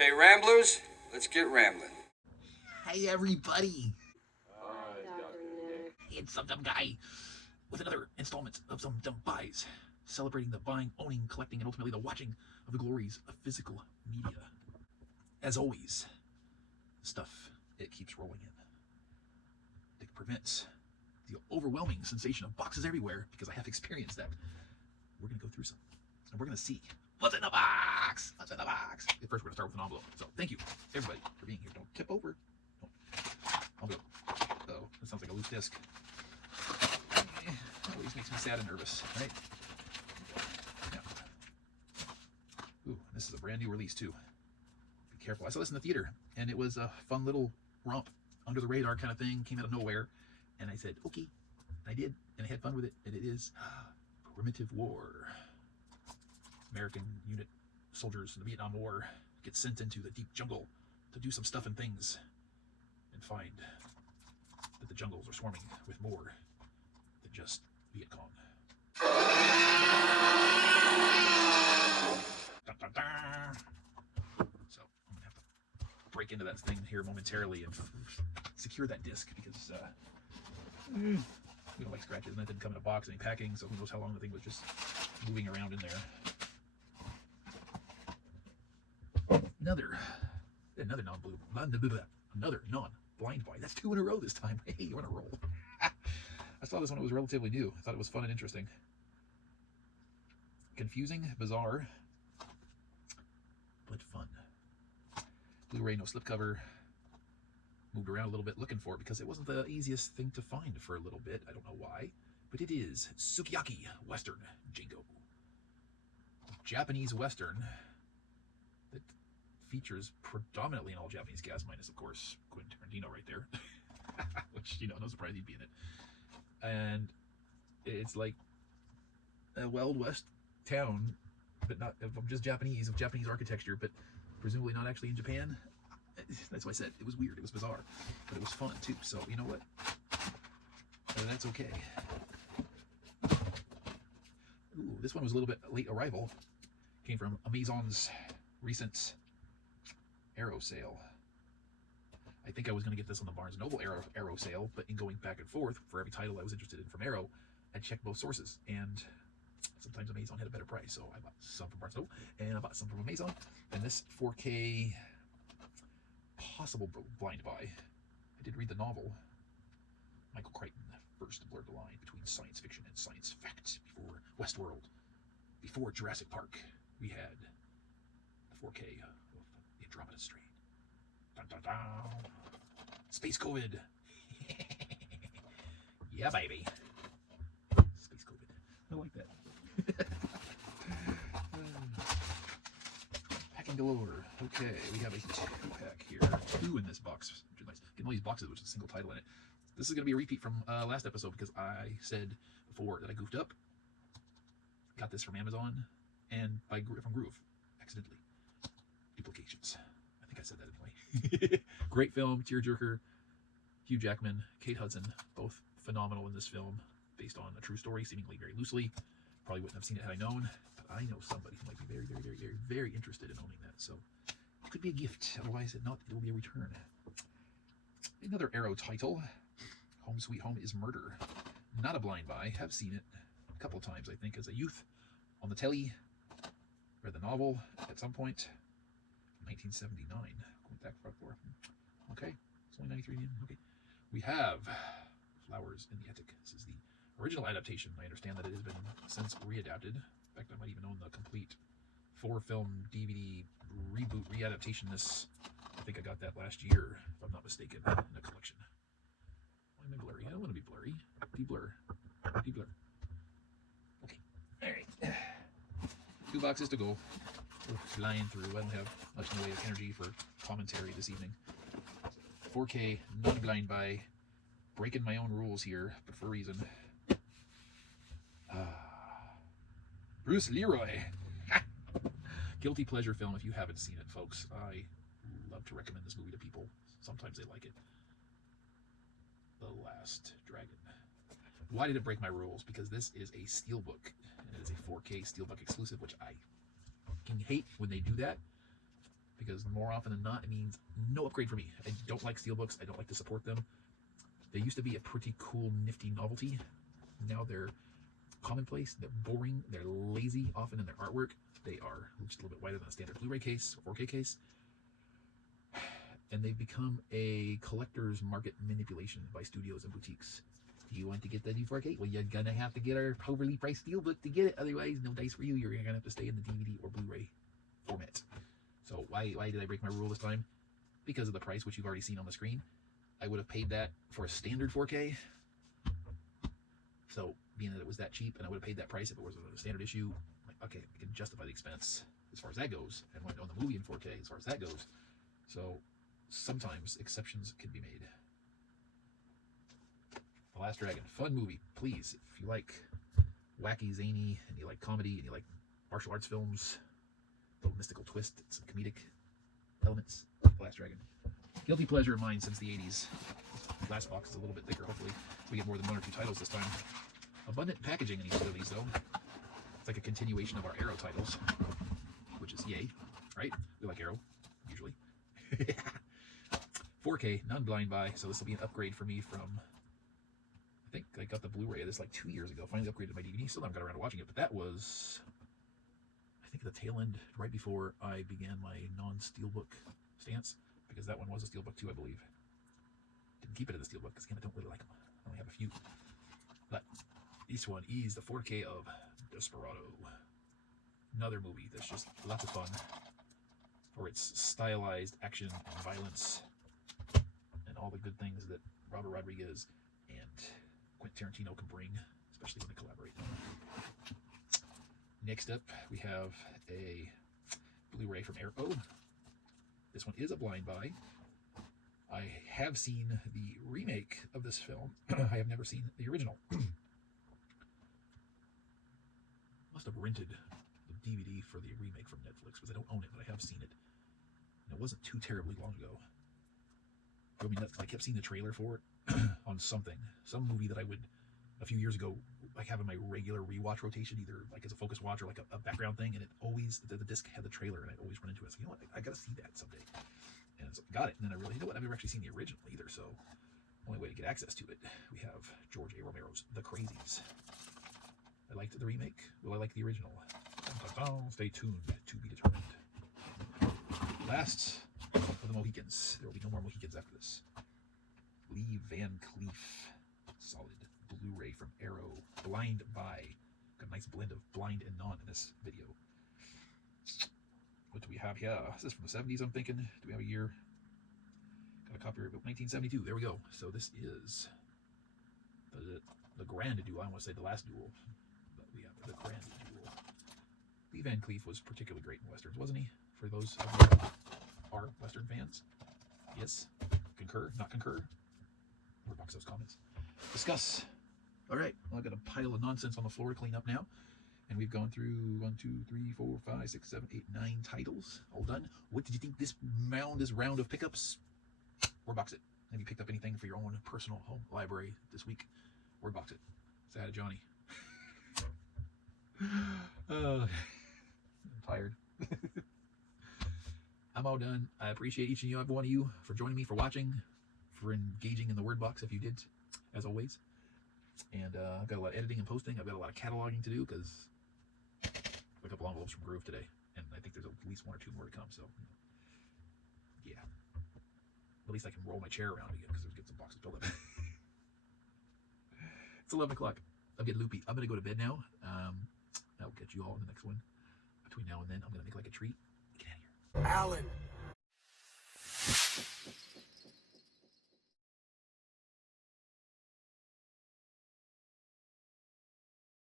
Okay, Ramblers, let's get rambling. Hey everybody, Hi, Dr. Nick. it's some dumb guy with another installment of Some Dumb Buys, celebrating the buying, owning, collecting, and ultimately the watching of the glories of physical media. As always, stuff, it keeps rolling in. It prevents the overwhelming sensation of boxes everywhere, because I have experienced that. We're going to go through some, and we're going to see what's in the box. What's in the box? First, we're going to start with an envelope. So, thank you, everybody, for being here. Don't tip over. Envelope. Oh, that sounds like a loose disc. That always makes me sad and nervous, right? Yeah. Ooh, this is a brand new release, too. Be careful. I saw this in the theater, and it was a fun little romp, under the radar kind of thing, came out of nowhere, and I said, okay. I did, and I had fun with it, and it is Primitive War. American unit soldiers in the Vietnam War get sent into the deep jungle to do some stuff and things, and find that the jungles are swarming with more than just Viet Cong. Dun, dun, dun. So I'm gonna have to break into that thing here momentarily and secure that disc, because we don't like scratches, and that didn't come in a box, any packing, so who knows how long the thing was just moving around in there. Another non-blind buy. That's 2 in a row this time. Hey, you're on a roll. I saw this when it was relatively new. I thought it was fun and interesting. Confusing, bizarre, but fun. Blu-ray, no slipcover. Moved around a little bit looking for it because it wasn't the easiest thing to find for a little bit. I don't know why, but it is Sukiyaki Western Django. Japanese Western that features predominantly an all-Japanese cast, minus, of course, Quentin Tarantino right there. Which, no surprise he'd be in it. And it's like a Wild West town, but not of just Japanese, of Japanese architecture, but presumably not actually in Japan. That's why I said it was weird, it was bizarre, but it was fun too. So you know what? That's okay. Ooh, this one was a little bit late arrival. Came from Amazon's recent Arrow sale. I think I was going to get this on the Barnes & Noble Arrow sale, but in going back and forth for every title I was interested in from Arrow, I checked both sources, and sometimes Amazon had a better price, so I bought some from Barnes & Noble, and I bought some from Amazon, and this 4K possible blind buy. I did read the novel. Michael Crichton first blurred the line between science fiction and science fact before Westworld. Before Jurassic Park, we had the 4K of the Andromeda Strain. Dun, dun, dun. Space COVID. Yeah, baby. Space COVID. I like that. Packing galore. Okay, we have a 2-pack here. 2 in this box, which is nice. Getting all these boxes, which is a single title in it. This is going to be a repeat from last episode, because I said before that I goofed up. Got this from Amazon and from Groove, accidentally. Duplications. I think I said that anyway. Great film, tearjerker. Hugh Jackman, Kate Hudson, both phenomenal in this film, based on a true story, seemingly very loosely. Probably wouldn't have seen it had I known, but I know somebody who might be very, very, very, very, very interested in owning that. So it could be a gift. Otherwise, it will be a return. Another Arrow title, Home Sweet Home is Murder. Not a blind buy. Have seen it a couple times, I think, as a youth on the telly. Read the novel at some point. 1979. Going back far. Okay, it's only 93. Okay, we have Flowers in the Attic. This is the original adaptation. I understand that it has been since readapted. In fact, I might even own the complete 4-film DVD reboot readaptation. I think I got that last year, if I'm not mistaken, in a collection. Why am I blurry? I don't want to be blurry. De-blur. Okay, all right. 2 boxes to go. We're flying through. I don't have much in the way of energy for commentary this evening. 4K, non-blind buy. Breaking my own rules here, but for a reason. Bruce Leroy. Guilty pleasure film if you haven't seen it, folks. I love to recommend this movie to people. Sometimes they like it. The Last Dragon. Why did it break my rules? Because this is a steelbook, and it is a 4K steelbook exclusive, which I fucking hate when they do that, because more often than not, it means no upgrade for me. I don't like steelbooks. I don't like to support them. They used to be a pretty cool, nifty novelty. Now they're commonplace, they're boring, they're lazy often in their artwork. They are just a little bit wider than a standard Blu-ray case or 4K case. And they've become a collector's market manipulation by studios and boutiques. Do you want to get the new 4K? Well, you're gonna have to get our overly priced steelbook to get it. Otherwise, no dice for you. You're gonna have to stay in the DVD or Blu-ray format. So why did I break my rule this time? Because of the price, which you've already seen on the screen. I would have paid that for a standard 4K. So being that it was that cheap, and I would have paid that price if it was a standard issue, like, okay, I can justify the expense as far as that goes, and went on the movie in 4K as far as that goes. So sometimes exceptions can be made. The Last Dragon, fun movie. Please, if you like wacky, zany, and you like comedy, and you like martial arts films, little mystical twist, some comedic elements, The Last Dragon. Guilty pleasure of mine since the 80s. Last box is a little bit thicker. Hopefully we get more than 1 or 2 titles this time. Abundant packaging in each of these, though. It's like a continuation of our Arrow titles, which is yay, right? We like Arrow, usually. 4K, non-blind buy, so this will be an upgrade for me from, I think I got the Blu-ray of this like 2 years ago. Finally upgraded my DVD. Still haven't got around to watching it, but that was, I think, the tail end, right before I began my non-steelbook stance, because that one was a steelbook too, I believe. Didn't keep it in the steelbook because, again, I don't really like them. I only have a few. But this one is the 4K of Desperado. Another movie that's just lots of fun for its stylized action and violence and all the good things that Robert Rodriguez and Quentin Tarantino can bring, especially when they collaborate. Next up, we have a Blu-ray from Arrow. This one is a blind buy. I have seen the remake of this film. I have never seen the original. Must have rented the DVD for the remake from Netflix because I don't own it, but I have seen it. And it wasn't too terribly long ago. I mean, I kept seeing the trailer for it on some movie that I would, a few years ago, like have in my regular rewatch rotation, either like as a focus watch or like a background thing, and it always, the disc had the trailer, and I'd always run into it. So, you know what, I gotta see that someday. And so I got it, and then I realized, you know what, I've never actually seen the original either, so only way to get access to it, we have George A. Romero's The Crazies. I liked the remake. Will I like the original? Stay tuned to be determined. Last of the Mohicans. There will be no more Mohicans after this. Lee Van Cleef. Solid Blu-ray from Arrow. Blind buy. Got a nice blend of blind and non in this video. What do we have here? Is this from the 70s, I'm thinking? Do we have a year? Got a copyright of 1972. There we go. So this is the Grand Duel. I want to say the last duel. But we have the Grand Duel. Lee Van Cleef was particularly great in Westerns, wasn't he? For those of you who are Western fans? Yes? Concur? Not concur? Or box those comments. Discuss. All right. Well, I've got a pile of nonsense on the floor to clean up now. And we've gone through 1, 2, 3, 4, 5, 6, 7, 8, 9 titles. All done. What did you think this round of pickups? Word box it. Have you picked up anything for your own personal home library this week? Word box it. Say hi to Johnny. I'm tired. I'm all done. I appreciate each and every one of you for joining me, for watching, for engaging in the word box if you did, as always. And I've got a lot of editing and posting. I've got a lot of cataloging to do because a couple envelopes from Groove today, and I think there's at least 1 or 2 more to come. So, yeah. At least I can roll my chair around again because there's get some boxes built up. It's 11 o'clock. I'm getting loopy. I'm gonna go to bed now. I'll catch you all in the next one. Between now and then, I'm gonna make like a treat. Get out of here. Alan.